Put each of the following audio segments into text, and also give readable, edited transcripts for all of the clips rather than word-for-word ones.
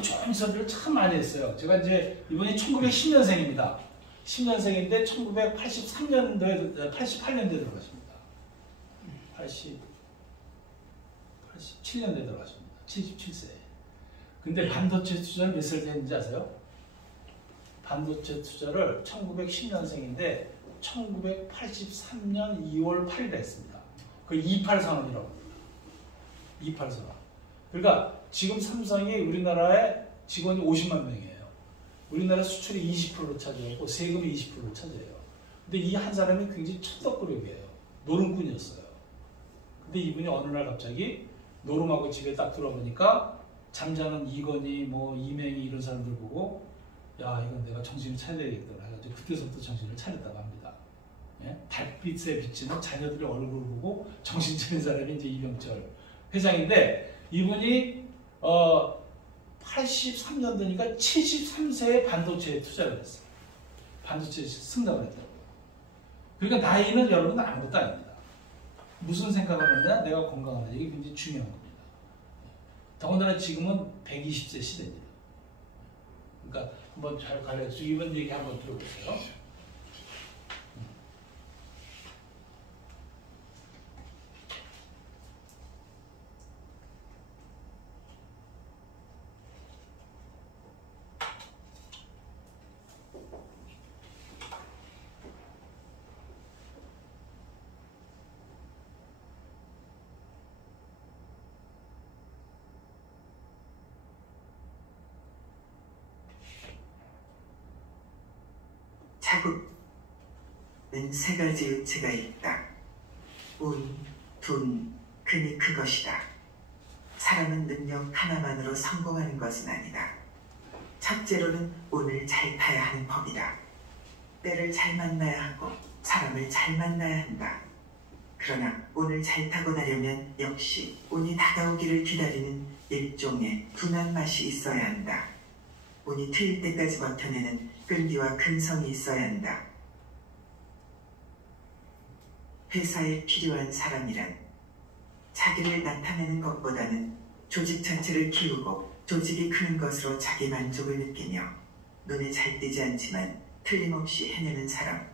이분이 좋은 소리를 참 많이 했어요. 제가 이제 이분이 1910년생입니다. 10년생인데 1983년도에 88년도에 들어가십니다. 87년도에 들어가십니다. 77세. 근데 반도체 투자를 몇 살 됐는지 아세요? 반도체 투자를 1910년생인데 1983년 2월 8일에 했습니다. 그 28선언이라고 합니다. 28선언. 그러니까 지금 삼성이 우리나라에 직원이 50만 명이에요. 우리나라 수출이 20%를 차지하고 세금이 20%를 차지해요. 근데 이 한 사람이 굉장히 천덕꾸러기예요. 노름꾼이었어요. 근데 이분이 어느 날 갑자기 노름하고 집에 딱 들어보니까 잠자는 이건희, 뭐 이맹희 이런 사람들 보고 야 이건 내가 정신을 차려야 되겠더라 해가지고 그때서부터 정신을 차렸다고 합니다. 예? 달빛에 비치는 자녀들의 얼굴을 보고 정신 차린 사람이 이제 이병철 회장인데 이분이 83년도니까 73세에 반도체에 투자를 했어요. 반도체에 승낙을 했다고요. 그러니까 나이는 여러분 아무것도 아닙니다. 무슨 생각을 하느냐? 내가 건강하다. 이게 굉장히 중요한 겁니다. 더군다나 지금은 120세 시대입니다. 그러니까 한번 잘 관리해서 이번 얘기 한번 들어보세요. 자국은 세 가지 의체가 있다. 운, 돈, 금이 그것이다. 사람은 능력 하나만으로 성공하는 것은 아니다. 첫째로는 운을 잘 타야 하는 법이다. 때를 잘 만나야 하고 사람을 잘 만나야 한다. 그러나 운을 잘 타고 나려면 역시 운이 다가오기를 기다리는 일종의 둔한 맛이 있어야 한다. 운이 트일 때까지 버텨내는 끈기와 근성이 있어야 한다. 회사에 필요한 사람이란 자기를 나타내는 것보다는 조직 전체를 키우고 조직이 크는 것으로 자기 만족을 느끼며 눈에 잘 띄지 않지만 틀림없이 해내는 사람,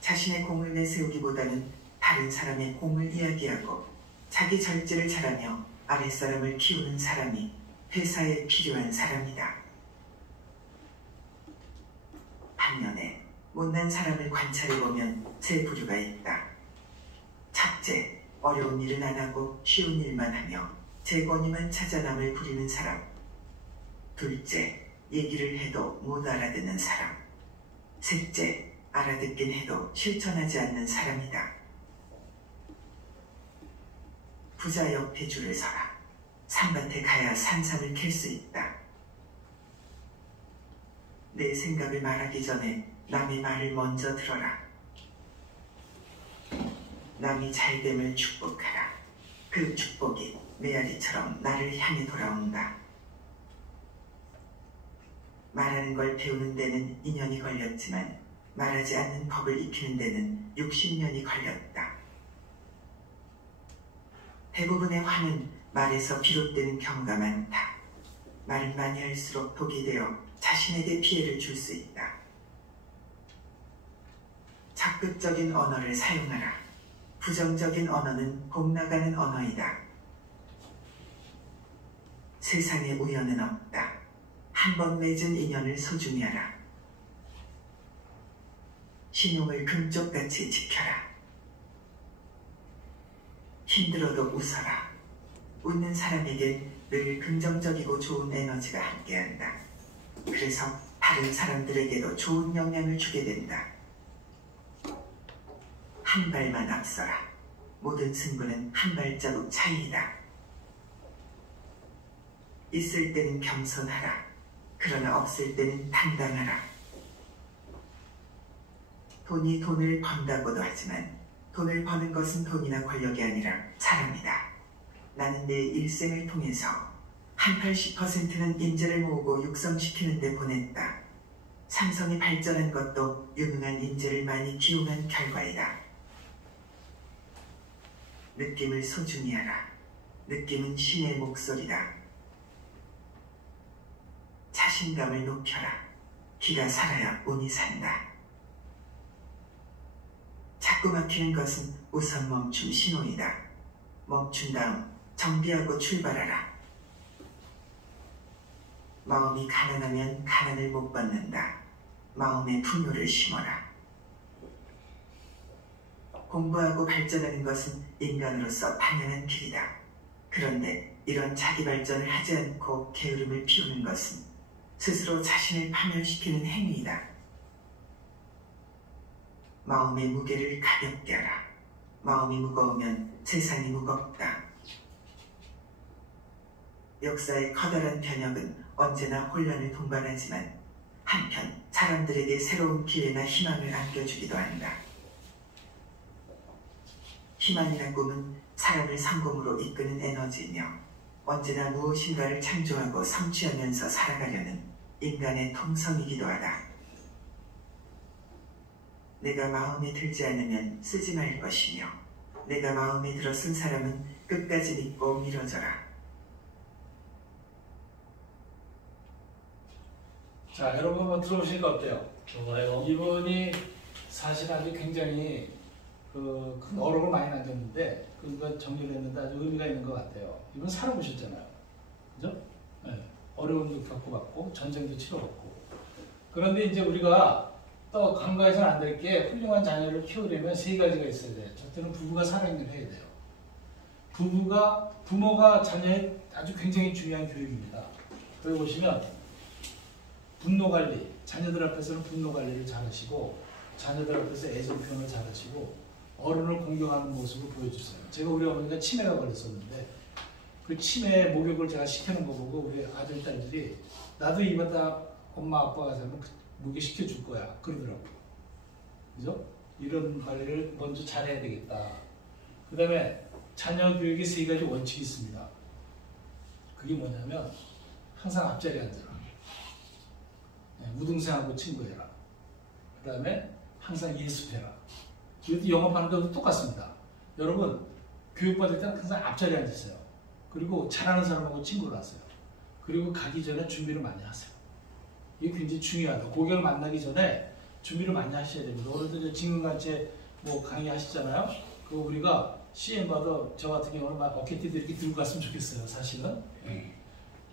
자신의 공을 내세우기보다는 다른 사람의 공을 이야기하고 자기 절제를 잘하며 아랫사람을 키우는 사람이 회사에 필요한 사람이다. 반면에 못난 사람을 관찰해보면 세 부류가 있다. 첫째, 어려운 일은 안 하고 쉬운 일만 하며 재권이만 찾아 남을 부리는 사람. 둘째, 얘기를 해도 못 알아듣는 사람. 셋째, 알아듣긴 해도 실천하지 않는 사람이다. 부자 옆에 줄을 서라. 산밭에 가야 산삼을 캘 수 있다. 내 생각을 말하기 전에 남의 말을 먼저 들어라. 남이 잘됨을 축복하라. 그 축복이 메아리처럼 나를 향해 돌아온다. 말하는 걸 배우는 데는 2년이 걸렸지만 말하지 않는 법을 익히는 데는 60년이 걸렸다. 대부분의 화는 말에서 비롯되는 경우가 많다. 말을 많이 할수록 독이 되어 자신에게 피해를 줄 수 있다. 적극적인 언어를 사용하라. 부정적인 언어는 복 나가는 언어이다. 세상에 우연은 없다. 한 번 맺은 인연을 소중히 하라. 신용을 금쪽같이 지켜라. 힘들어도 웃어라. 웃는 사람에겐 늘 긍정적이고 좋은 에너지가 함께한다. 그래서 다른 사람들에게도 좋은 영향을 주게 된다. 한 발만 앞서라. 모든 승부는 한 발자국 차이이다. 있을 때는 겸손하라. 그러나 없을 때는 당당하라. 돈이 돈을 번다고도 하지만 돈을 버는 것은 돈이나 권력이 아니라 사람이다. 나는 내 일생을 통해서 한 80%는 인재를 모으고 육성시키는 데 보냈다. 삼성이 발전한 것도 유능한 인재를 많이 기용한 결과이다. 느낌을 소중히 하라. 느낌은 신의 목소리다. 자신감을 높여라. 기가 살아야 운이 산다. 자꾸 막히는 것은 우선 멈춤 신호이다. 멈춘 다음 정비하고 출발하라. 마음이 가난하면 가난을 못 받는다. 마음의 분노를 심어라. 공부하고 발전하는 것은 인간으로서 당연한 길이다. 그런데 이런 자기 발전을 하지 않고 게으름을 피우는 것은 스스로 자신을 파멸시키는 행위이다. 마음의 무게를 가볍게 하라. 마음이 무거우면 세상이 무겁다. 역사의 커다란 변혁은 언제나 혼란을 동반하지만 한편 사람들에게 새로운 기회나 희망을 안겨주기도 한다. 희망이란 꿈은 사람을 성공으로 이끄는 에너지이며 언제나 무엇인가를 창조하고 성취하면서 살아가려는 인간의 통성이기도 하다. 내가 마음에 들지 않으면 쓰지 말 것이며 내가 마음에 들어 쓴 사람은 끝까지 믿고 밀어줘라. 자, 여러분 한번 들어보시니까 어때요? 좋아요. 이분이 사실 아주 굉장히 큰 어록을 많이 남겼는데 그거 정리를 했는데 아주 의미가 있는 것 같아요. 이분 살아보셨잖아요. 그죠? 네. 어려움도 겪어봤고 전쟁도 치러봤고. 그런데 이제 우리가 또 간과해서는 안 될 게 훌륭한 자녀를 키우려면 세 가지가 있어야 돼요. 첫째는 부부가 살아있는 해야 돼요. 부모가 자녀의 아주 굉장히 중요한 교육입니다. 여기 보시면 분노 관리, 자녀들 앞에서는 분노 관리를 잘하시고 자녀들 앞에서 애정 표현을 잘하시고 어른을 공경하는 모습을 보여주세요. 제가 우리 어머니가 치매가 걸렸었는데 그 치매 목욕을 제가 시키는 거 보고 우리 아들, 딸들이 나도 이번에 엄마 아빠가 되면 목욕 시켜줄 거야 그러더라고요. 그죠? 이런 관리를 먼저 잘해야 되겠다. 그 다음에 자녀 교육에 세 가지 원칙이 있습니다. 그게 뭐냐면 항상 앞자리에 앉아라. 우등생하고 친구해라. 그 다음에 항상 예습해라. 이것도 영업하는 데도 똑같습니다. 여러분 교육받을 때는 항상 앞자리에 앉으세요. 그리고 잘하는 사람하고 친구를 하세요. 그리고 가기 전에 준비를 많이 하세요. 이게 굉장히 중요하다. 고객을 만나기 전에 준비를 많이 하셔야 됩니다. 오늘도 지금같이 뭐 강의하시잖아요. 그거 우리가 CM 봐도 저 같은 경우는 막 어깨띠도 이렇게 들고 갔으면 좋겠어요. 사실은.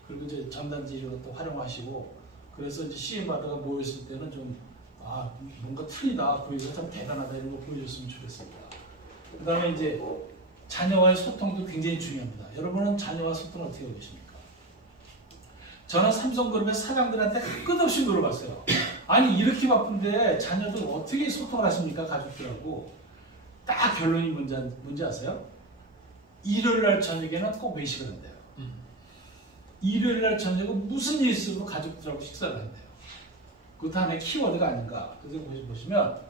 그리고 이제 전단지로 또 활용하시고 그래서 이제 CM 받다가 모였을 때는 좀 뭔가 틀리다, 보이가 참 대단하다 이런 거 보여줬으면 좋겠습니다. 그 다음에 이제 자녀와의 소통도 굉장히 중요합니다. 여러분은 자녀와 소통을 어떻게 하고 계십니까? 저는 삼성그룹의 사장들한테 끝없이 물어봤어요. 아니 이렇게 바쁜데 자녀들 어떻게 소통을 하십니까? 가족들하고. 딱 결론이 뭔지 아세요? 일요일날 저녁에는 꼭 외식을 한대요. 일요일날 저녁에 무슨 일 있어도 가족들하고 식사를 한대요. 그것도 하나의 키워드가 아닌가. 그래서 보시면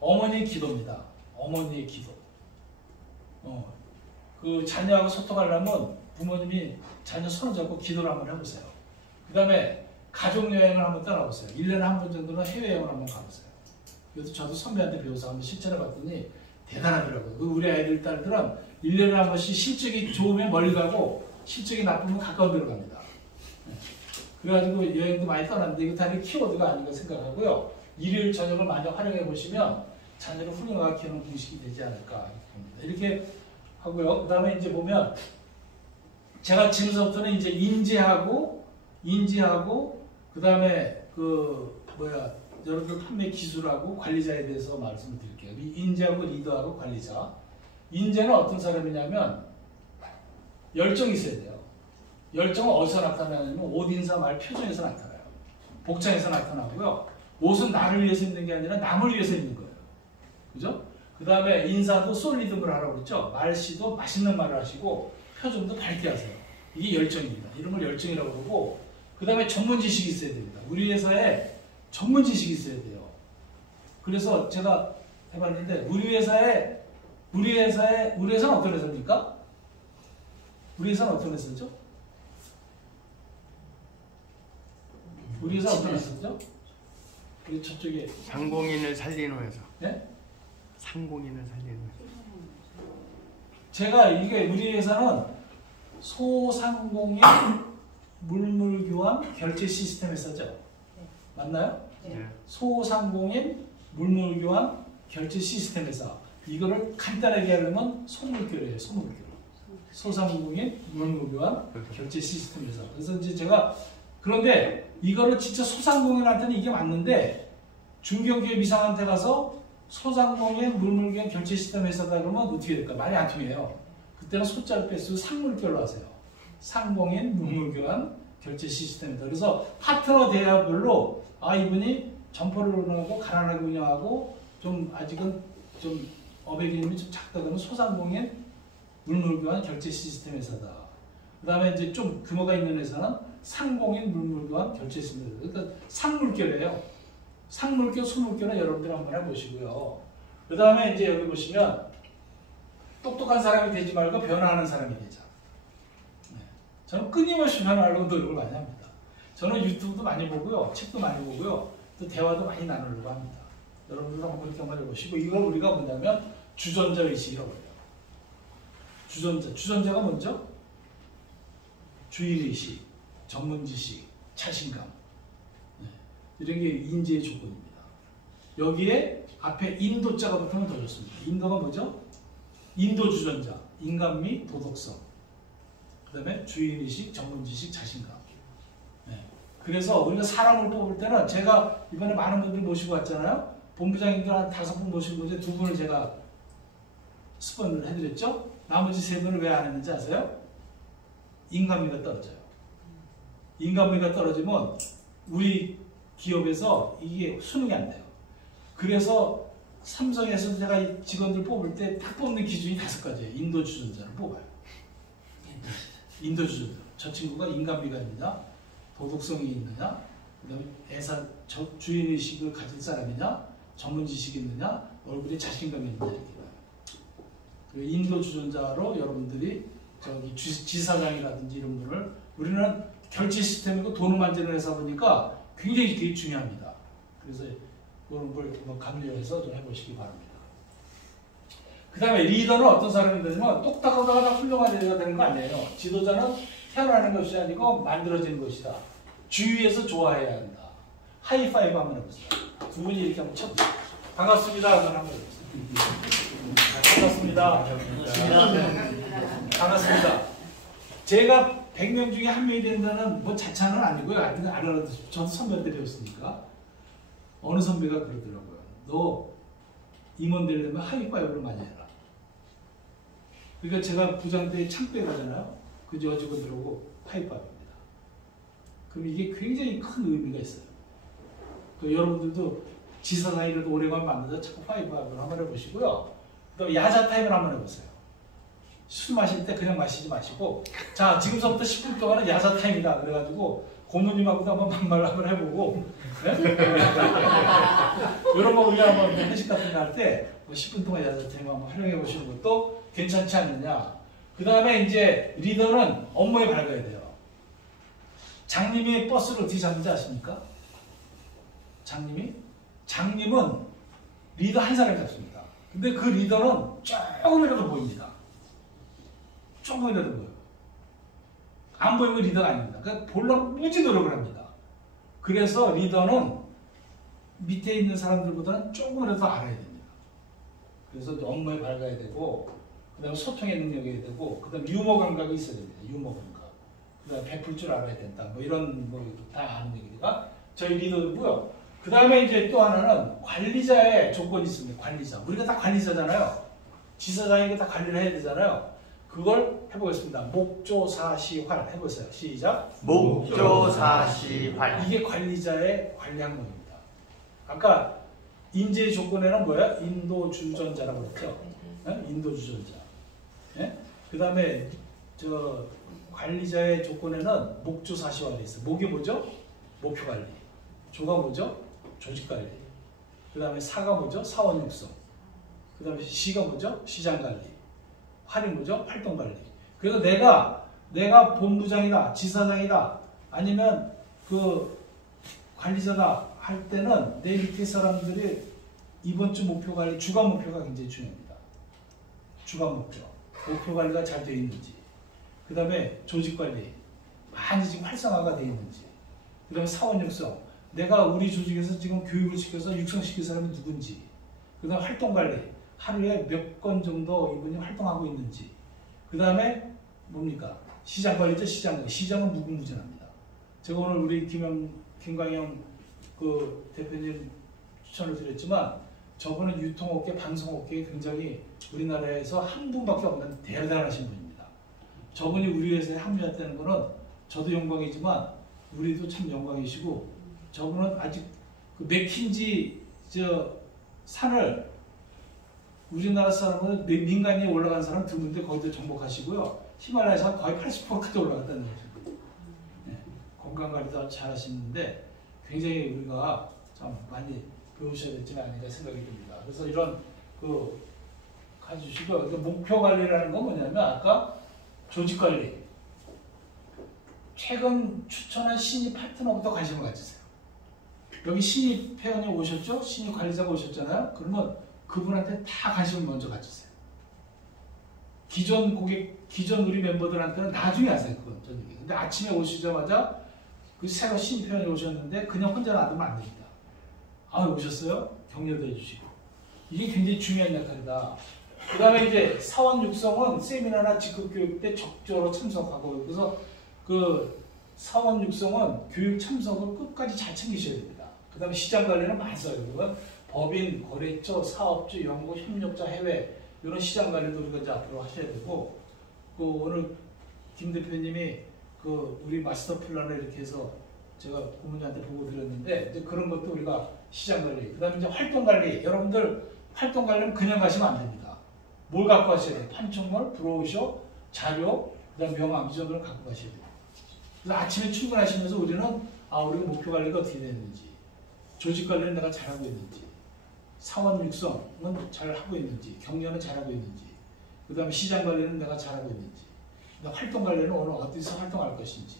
어머니의 기도입니다. 어머니의 기도. 그 자녀하고 소통하려면 부모님이 자녀 손을 잡고 기도를 한번 해보세요. 그 다음에 가족여행을 한번 떠나보세요. 1년에 한 번 정도는 해외여행을 한번 가보세요. 이것도 저도 선배한테 배워서 한번 실천해봤더니 대단하더라고요. 우리 아이들, 딸들은 1년에 한 번씩 실적이 좋으면 멀리 가고 실적이 나쁘면 가까운 데로 갑니다. 그래가지고 여행도 많이 떠났는데 이거 다 키워드가 아닌가 생각하고요. 일요일 저녁을 많이 활용해 보시면 자녀를 훌륭하게 키우는 공식이 되지 않을까 이렇게 하고요. 그 다음에 이제 보면 제가 지금서부터는 이제 인지하고 그 다음에 여러분들 판매 기술하고 관리자에 대해서 말씀을 드릴게요. 인지하고 리더하고 관리자. 인재는 어떤 사람이냐면 열정이 있어야 돼요. 열정은 어디서 나타나냐면 옷, 인사, 말, 표정에서 나타나요. 복장에서 나타나고요. 옷은 나를 위해서 입는 게 아니라 남을 위해서 입는 거예요. 그죠? 그 다음에 인사도 솔리듬을 하라고 그랬죠. 말씨도 맛있는 말을 하시고 표정도 밝게 하세요. 이게 열정입니다. 이런 걸 열정이라고 그러고 그 다음에 전문 지식이 있어야 됩니다. 우리 회사에 전문 지식이 있어야 돼요. 그래서 제가 해봤는데 우리 회사는 어떤 회사입니까? 우리 회사는 어떤 회사죠? 우리 회사 어떤 회사죠? 우리 저쪽에 상공인을 살리는 회사. 네? 상공인을 살리는 회사. 제가 이게 우리 회사는 소상공인 물물교환 결제 시스템 회사죠. 맞나요? 네. 소상공인 물물교환 결제 시스템 회사. 이거를 간단하게 하려면 소물교래요. 소물교. 소상공인 물물교환 결제 시스템 회사. 그래서 이제 제가 그런데 이거를 진짜 소상공인한테는 이게 맞는데 중견기업 이상한테 가서 소상공인 물물교환 결제 시스템 회사다 그러면 어떻게 될까? 말이 안 통해요. 그때는 소자를 뺐으면 상물교로 하세요. 상공인 물물교환 결제 시스템이다. 그래서 파트너 대여별로 이분이 점포를 운영하고 가난하게 운영하고 좀 아직은 좀 업의 기능이 좀 작다 그러면 소상공인 물물교환 결제 시스템 회사다. 그 다음에 이제 좀 규모가 있는 회사는 상공인 물물교환 결제 시스템 회사. 그러니까 상물교래요. 상물교, 소물교는 여러분들 한번 해보시고요. 그 다음에 이제 여기 보시면 똑똑한 사람이 되지 말고 변화하는 사람이 되자. 네. 저는 끊임없이 변화하려고 노력을 많이 합니다. 저는 유튜브도 많이 보고요. 책도 많이 보고요. 또 대화도 많이 나누려고 합니다. 여러분들 한번 그렇게 한번 해보시고 이걸 우리가 뭐냐면 주전자의식이라고 해요. 주전자가 먼저 주인의식, 전문지식, 자신감 네. 이런 게 인재의 조건입니다. 여기에 앞에 인도자가 붙으면 더 좋습니다. 인도가 뭐죠? 인도주전자, 인간미, 도덕성 그 다음에 주인의식, 전문지식, 자신감 네. 그래서 우리가 사람을 뽑을 때는 제가 이번에 많은 분들 모시고 왔잖아요. 본부장님들 한 5분 모시고 이제 2분을 제가 스폰을 해드렸죠. 나머지 3분을 왜 안 했는지 아세요? 인간미가 떨어져요. 인간미가 떨어지면 우리 기업에서 이게 수능이 안 돼요. 그래서 삼성에서 제가 이 직원들 뽑을 때 딱 뽑는 기준이 5가지예요. 인도주전자를 뽑아요. 인도주전자. 저 친구가 인간미가 있느냐, 도덕성이 있느냐, 그다음에 주인의식을 가진 사람이냐, 전문지식이 있느냐, 얼굴에 자신감이 있느냐 이렇게 봐요. 인도주전자로 여러분들이 저기 지사장이라든지 이런 분을 우리는 결제 시스템이고 돈을 만지는 회사 보니까 굉장히 그게 중요합니다. 그래서 그런 걸 강조해서 좀 해보시기 바랍니다. 그 다음에 리더는 어떤 사람이 되냐면 똑딱하다가 훌륭한 리더가 되는 거 아니에요. 지도자는 태어나는 것이 아니고 만들어지는 것이다. 주위에서 좋아해야 한다. 하이파이브 한번 해보세요. 두 분이 이렇게 한번 쳐. 반갑습니다. 한번 해보세요. 반갑습니다. 반갑습니다. 제가 100명 중에 1명이 된다는 뭐 자찬은 아니고요. 알아듣습니다. 저도 선배들이었으니까. 어느 선배가 그러더라고요. 너 임원 되려면 하이파이브를 많이 해라. 그러니까 제가 부장 때 창고에 가잖아요. 그 여직원들하고 하이파이브입니다. 그럼 이게 굉장히 큰 의미가 있어요. 여러분들도 지사장이라도 오래간 만나서 자꾸 하이파이브를 한번 해보시고요. 또 야자 타임을 한번 해보세요. 술 마실 때 그냥 마시지 마시고 자 지금서부터 10분 동안은 야자 타임이다 그래가지고 고모님하고도 한번 반말을 한번 해보고 네? 이런 거 우리가 한번 회식 같은 거 할 때 10분 동안 야자 타임 한번 활용해 보시는 것도 괜찮지 않느냐. 그 다음에 이제 리더는 업무에 밝아야 돼요. 장님이 버스를 어떻게 잡는지 아십니까? 장님은 리더 한 사람이 잡습니다. 근데 그 리더는 조금이라도 보입니다. 조금이라도 보여요. 안 보이면 리더가 아닙니다. 그러니까 보려고 무지 노력을 합니다. 그래서 리더는 밑에 있는 사람들보다는 조금이라도 알아야 됩니다. 그래서 업무에 밝아야 되고, 그 다음에 소통의 능력이 있어야 되고, 그 다음에 유머 감각이 있어야 됩니다. 유머 감각. 그 다음에 베풀 줄 알아야 된다. 뭐 이런 뭐 다 아는 얘기가 저희 리더고요. 그 다음에 이제 또 하나는 관리자의 조건이 있습니다. 관리자. 우리가 다 관리자잖아요. 지사장이고 다 관리를 해야 되잖아요. 그걸 해보겠습니다. 목조사시활 해보세요. 시작. 목조사시활. 이게 관리자의 관리 항목입니다. 아까 인재 조건에는 뭐야? 인도주전자라고 그랬죠. 네? 인도주전자. 네? 그 다음에 저 관리자의 조건에는 목조사시활이 있어요. 목이 뭐죠? 목표관리. 조가 뭐죠? 조직관리. 그 다음에 사가 뭐죠? 사원육성. 그 다음에 시가 뭐죠? 시장관리. 활이 뭐죠? 활동관리. 그래서 내가 본부장이다, 지사장이다, 아니면 그 관리자다 할 때는 내 밑에 사람들이 이번 주 목표 관리, 주간 목표가 굉장히 중요합니다. 주간 목표. 목표 관리가 잘 되어 있는지. 그 다음에 조직 관리. 많이 지금 활성화가 되어 있는지, 그 다음에 사원 육성, 내가 우리 조직에서 지금 교육을 시켜서 육성시킬 사람이 누군지, 그 다음에 활동관리, 하루에 몇 건 정도 이분이 활동하고 있는지, 그 다음에 뭡니까? 시장관리죠. 시장은 무궁무진합니다. 제가 오늘 우리 김광영 그 대표님 추천을 드렸지만 저분은 유통업계, 방송업계에 굉장히 우리나라에서 한 분밖에 없는 대단하신 분입니다. 저분이 우리 회사에 합류했다는 것은 저도 영광이지만 우리도 참 영광이시고, 저분은 아직 그 맥킨지 산을 우리나라 사람은 민간인이 올라간 사람 드문데 거기도 정복하시고요. 히말라야산 거의 80%까지 올라갔다는 거죠. 네, 건강관리도 잘 하시는데 굉장히 우리가 참 많이 배우셔야 되지 않을까 생각이 듭니다. 그래서 이런 그 가지시고, 목표 관리라는 건 뭐냐면 아까 조직 관리, 최근 추천한 신입 파트너부터 관심을 가지세요. 여기 신입 회원이 오셨죠? 신입 관리자가 오셨잖아요. 그러면 그분한테 다 관심을 먼저 가지세요. 기존 고객, 기존 우리 멤버들한테는 나중에 하세요. 그건 저녁에. 근데 아침에 오시자마자 그 새로 신입 회원이 오셨는데 그냥 혼자 놔두면 안 됩니다. 아, 오셨어요? 격려도 해주시고. 이게 굉장히 중요한 역할이다. 그 다음에 이제 사원 육성은 세미나나 직급교육 때 적극적으로 참석하고, 그래서 그 사원 육성은 교육 참석을 끝까지 잘 챙기셔야 됩니다. 그 다음에 시장 관리는 많이 써요. 그러면 법인, 거래처, 사업주, 연구, 협력자, 해외 이런 시장 관리도 우리가 이제 앞으로 하셔야 되고, 그 오늘 김 대표님이 그 우리 마스터 플랜을 이렇게 해서 제가 고문님한테 보고 드렸는데 이제 그런 것도 우리가 시장 관리, 그 다음에 이제 활동 관리. 여러분들 활동 관리는 그냥 가시면 안 됩니다. 뭘 갖고 가셔야 돼요? 판촉물, 브로셔, 자료, 그 다음에 명함, 이 정도를 갖고 가셔야 돼요. 그래서 아침에 출근하시면서 우리는 우리가 목표 관리가 어떻게 되는지, 조직 관리는 내가 잘하고 있는지, 사원 육성은 잘하고 있는지, 격려는 잘하고 있는지, 그 다음에 시장 관리는 내가 잘하고 있는지, 활동 관리는 오늘 어디서 활동할 것인지,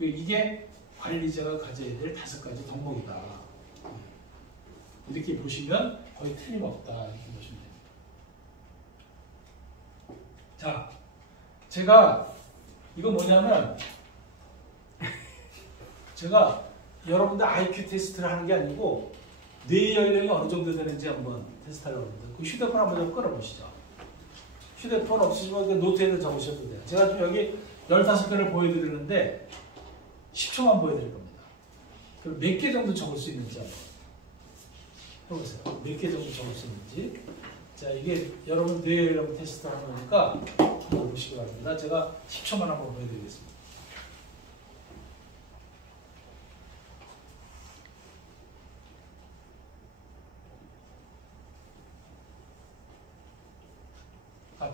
이게 관리자가 가져야 될 5가지 덕목이다. 이렇게 보시면 거의 틀림없다. 이렇게 보시면 됩니다. 자, 제가 이거 뭐냐면 제가 여러분들 IQ 테스트를 하는 게 아니고 뇌 연령이 어느 정도 되는지 한번 테스트하려고 합니다. 그 휴대폰 한번 좀 끌어보시죠. 휴대폰 없으시면 노트에다 적으셔도 돼요. 제가 좀 여기 15개를 보여드리는데 10초만 보여드릴 겁니다. 그럼 몇 개 정도 적을 수 있는지 한번 해보세요. 몇 개 정도 적을 수 있는지. 자, 이게 여러분 뇌 연령 테스트 하는 거니까 한번 보시기 바랍니다. 제가 10초만 한번 보여드리겠습니다.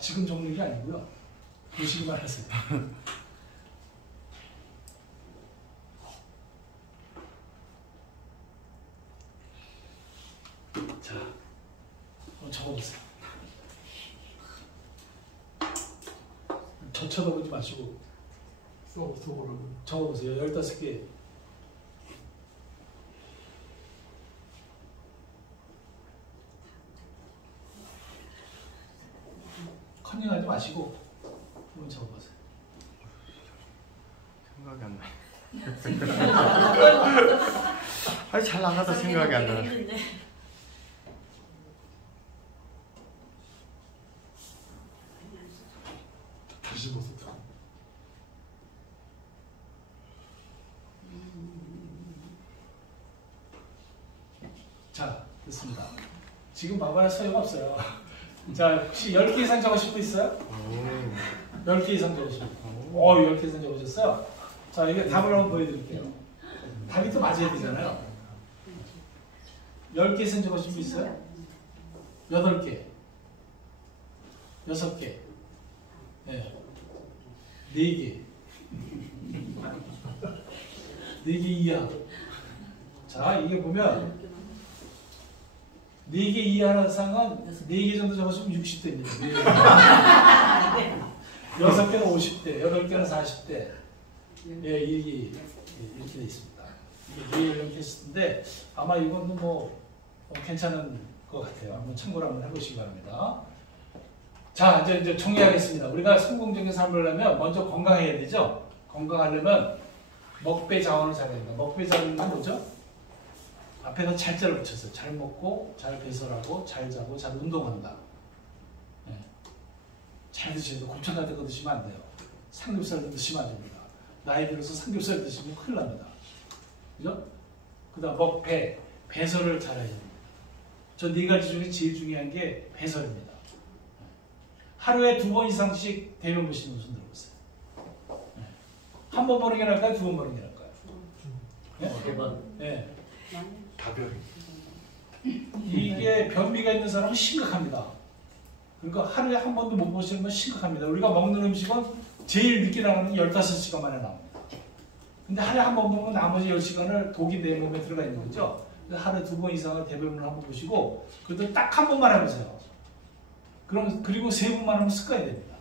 지금 적는 게 아니고요. 보시기만 하세요. 자, 한번 적어보세요. 저 쳐다보지 마시고 적어보세요. 15개. 컨닝하지 마시고 한번 적어보세요. 생각이 안 나. 잘 나가도 생각이 안 나. 다시 보세요. 자, 됐습니다. 지금 봐봐야 소용없어요. 자, 혹시 10개 이상 적으실 분 있어요? 10개 이상 적으실 분. 10개 이상 적으셨어요? 자, 이게 답을 한번 보여드릴게요. 답이 또 맞아야 되잖아요. 10개 이상 적으실 분 있어요? 8개. 6개. 네. 4개. 4개 이하. 자, 이게 보면 4개 이하 상은 4개 정도 적으시면 60대입니다. 6개는 50대, 8개는 40대. 예, 이렇게 돼 있습니다. 이게 뇌연령 테스트인데 아마 이건 뭐 괜찮은 것 같아요. 한번 참고를 한번 해보시기 바랍니다. 자, 이제 정리하겠습니다. 우리가 성공적인 삶을 하려면 먼저 건강해야 되죠? 건강하려면 먹배 자원을 잘해야 된다. 먹배 자원은 뭐죠? 앞에다 잘자를 붙였어요. 잘 먹고, 잘 배설하고, 잘 자고, 잘 운동한다. 네. 잘 드셔야 돼요. 곱창 같은 거 드시면 안 돼요. 삼겹살 드시면 안 됩니다. 나이 들어서 삼겹살 드시면 큰일 납니다. 그죠? 그 다음 먹배, 배설을 잘해야 됩니다. 저 네 가지 중에 제일 중요한 게 배설입니다. 하루에 2번 이상씩 대변 보시는 손 들어보세요. 네. 한 번 보는 게 나을까요? 2번 보는 게 나을까요? 네? 3번. 네. 다별이. 이게 변비가 있는 사람은 심각합니다. 그러니까 하루에 한 번도 못 보시는 건 심각합니다. 우리가 먹는 음식은 제일 늦게 나오는 게 15시간 만에 나옵니다. 근데 하루에 한 번 보면 나머지 10시간을 독이 내 몸에 들어가 있는 거죠. 그래서 하루에 2번 이상을 대변을 한번 보시고 그것도 딱 한 번만 해보세요. 그리고 3번만 하면 습관이 됩니다.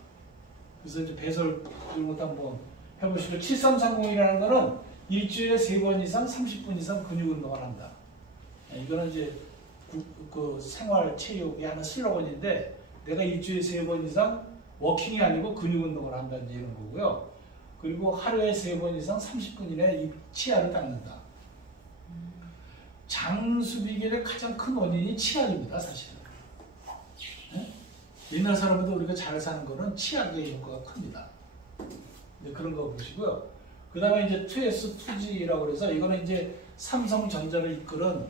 그래서 이제 배설 이런 것도 한번 해보시고 7330이라는 거는 일주일에 3번 이상 30분 이상 근육 운동을 한다. 이거는 이제 그 생활 체육의 하나 슬로건인데 내가 일주일에 3번 이상 워킹이 아니고 근육 운동을 한다는 이런 거고요. 그리고 하루에 3번 이상 30분 이내에 이 치아를 닦는다. 장수비결의 가장 큰 원인이 치약입니다, 사실은. 네? 옛날 사람보다 우리가 잘 사는 거는 치약의 효과가 큽니다. 네, 그런 거 보시고요. 그 다음에 이제 2S2G라고 해서 이거는 이제 삼성전자를 이끌은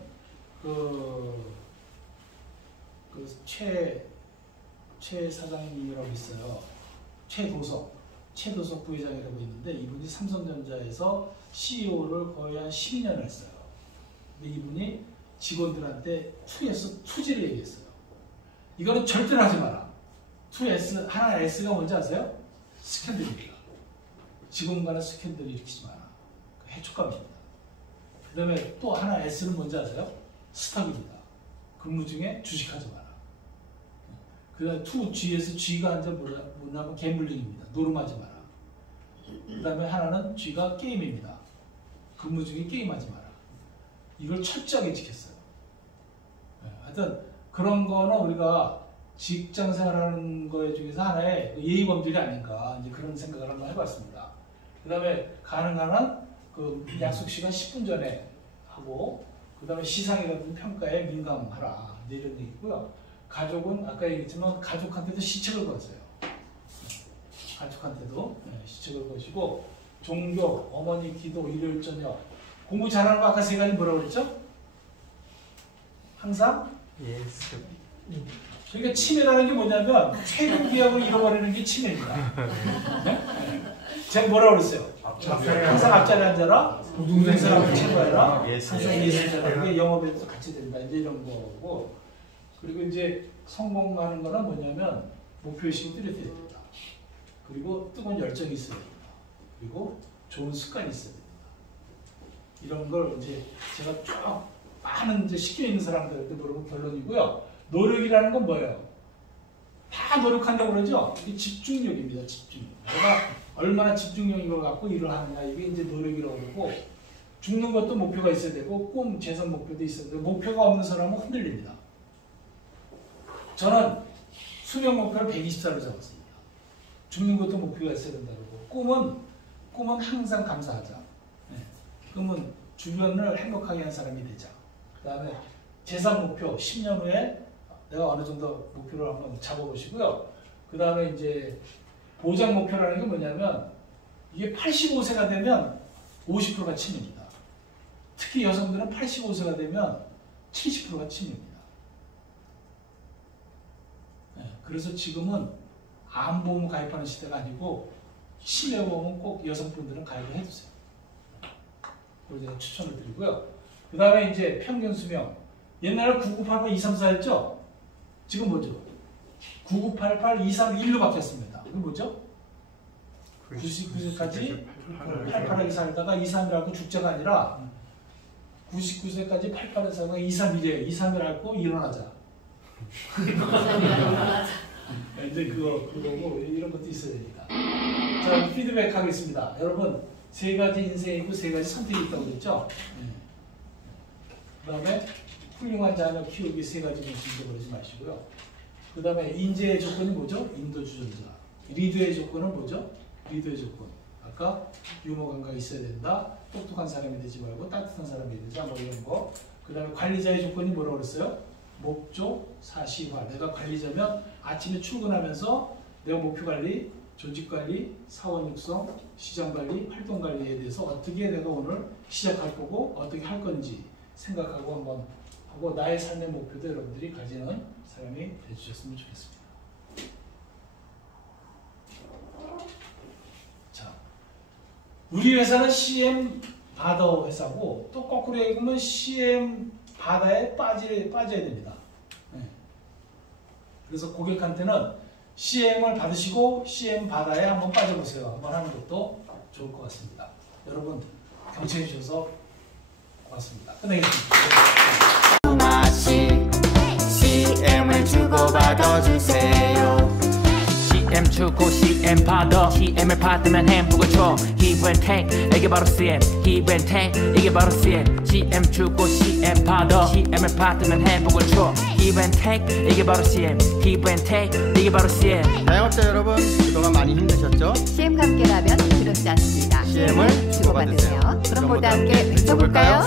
최 사장님이라고 있어요. 최도석 부회장이라고 있는데 이분이 삼성전자에서 CEO를 거의 한 12년을 했어요. 근데 이분이 직원들한테 2S2G를 얘기했어요. 이거는 절대로 하지 마라. 2S, 하나 S가 뭔지 아세요? 스캔들입니다. 직원 간의 스캔들을 일으키지 마라. 해촉감입니다. 그 다음에 또 하나 S는 뭔지 아세요? 스탁입니다. 근무 중에 주식하지 마라. 그 다음에 2G에서 G가 한자 뭐냐면 갬블링입니다. 노름하지 마라. 그 다음에 하나는 G가 게임입니다. 근무 중에 게임하지 마라. 이걸 철저하게 지켰어요. 하여튼 그런 거는 우리가 직장 생활하는 거에 중에서 하나의 예의범들이 아닌가 이제 그런 생각을 한번 해봤습니다. 그 다음에 가능한 한 그 약속 시간 10분 전에 하고 그 다음에 시상이라든지 평가에 민감하라 이런 얘기고요. 가족은 아까 얘기했지만 가족한테도 시책을 거세요. 가족한테도 시책을 거시고 종교, 어머니 기도, 일요일 저녁 공부 잘하는 거 아까 세 가지 뭐라고 그랬죠? 항상 예스. 그러니까 치매라는 게 뭐냐면 최고 기억을 잃어버리는 게 치매입니다. 네? 제가 뭐라고 그랬어요? 항상 앞자리에 앉아라. 동생사람을 최고해라. 항상 예술자라는 게 영업에서 같이 된다. 이제 이런 거고. 그리고 이제 성공하는 거는 뭐냐면 목표의식이 뚜렷해야 됩니다. 그리고 뜨거운 열정이 있어야 됩니다. 그리고 좋은 습관이 있어야 됩니다. 이런 걸 이제 제가 쭉 많은 이제 식견 있는 사람들한테 물어본 결론이고요. 노력이라는 건 뭐예요? 다 노력한다고 그러죠? 이게 집중력입니다. 집중력. 내가 얼마나 집중력을 갖고 일을 하느냐 이게 이제 노력이라고 그러고 죽는 것도 목표가 있어야 되고 꿈, 재산 목표도 있어야 되고 목표가 없는 사람은 흔들립니다. 저는 수명 목표를 120살로 잡았습니다. 죽는 것도 목표가 있어야 된다고 그러고 꿈은 항상 감사하자. 네. 꿈은 주변을 행복하게 하는 사람이 되자. 그 다음에 재산 목표 10년 후에 내가 어느 정도 목표를 한번 잡아보시고요. 그 다음에 이제 보장 목표라는 게 뭐냐면 이게 85세가 되면 50%가 치매입니다. 특히 여성들은 85세가 되면 70%가 치매입니다. 네, 그래서 지금은 암보험 가입하는 시대가 아니고 치매보험은 꼭 여성분들은 가입을 해주세요. 그걸 제가 추천을 드리고요. 그 다음에 이제 평균 수명 옛날에 9988 234 했죠? 지금 뭐죠? 9988 231로 바뀌었습니다. 이거 뭐죠? 99세까지 팔팔하게 살다가 231하고 죽자가 아니라 99세까지 팔팔하게 살다가 231이에요. 231 앓고 일어나자. 이제 그거고 이런 것도 있어야 됩니다. 자, 피드백 하겠습니다. 여러분, 3가지 인생이고 3가지 선택이 있다고 그랬죠? 그 다음에 훌륭한 자녀 키우기 3가지는 잊어버리지 마시고요. 그 다음에 인재의 조건이 뭐죠? 인도주전자. 리더의 조건은 뭐죠? 리더의 조건. 아까 아까 유머 감각이 있어야 된다. 똑똑한 사람이 되지 말고 따뜻한 사람이 되자. 뭐 이런 거. 그 다음에 관리자의 조건이 뭐라고 그랬어요? 목조, 사시화. 내가 관리자면 아침에 출근하면서 내가 목표 관리, 조직 관리, 사원 육성, 시장 관리, 활동 관리에 대해서 어떻게 내가 오늘 시작할 거고 어떻게 할 건지 생각하고 한번 하고 나의 삶의 목표도 여러분들이 가지는 사람이 되주셨으면 좋겠습니다. 자, 우리 회사는 CM 바더 회사고 또 거꾸로 얘기하면 CM 바다에 빠져야 됩니다. 네. 그래서 고객한테는 CM을 받으시고 CM 바다에 한번 빠져보세요. 한번 하는 것도 좋을 것 같습니다. 여러분 경청해 주셔서 고맙습니다. 끝내겠습니다. CM을 주고받아 주세요. CM 주고 CM 받아 CM을 받으면 행복을 줘. Give and take 이게 바로 CM. Give and take 이게 바로 CM. CM 주고 CM 받아 CM을 받으면 행복을 줘. Give and take 이게 바로 CM. Give and take 이게 바로 CM. 자영업자 여러분, 그동안 많이 힘드셨죠? CM과 함께라면 두렵지 않습니다. CM을 주고받으세요. 그럼 모두 함께 외쳐볼까요?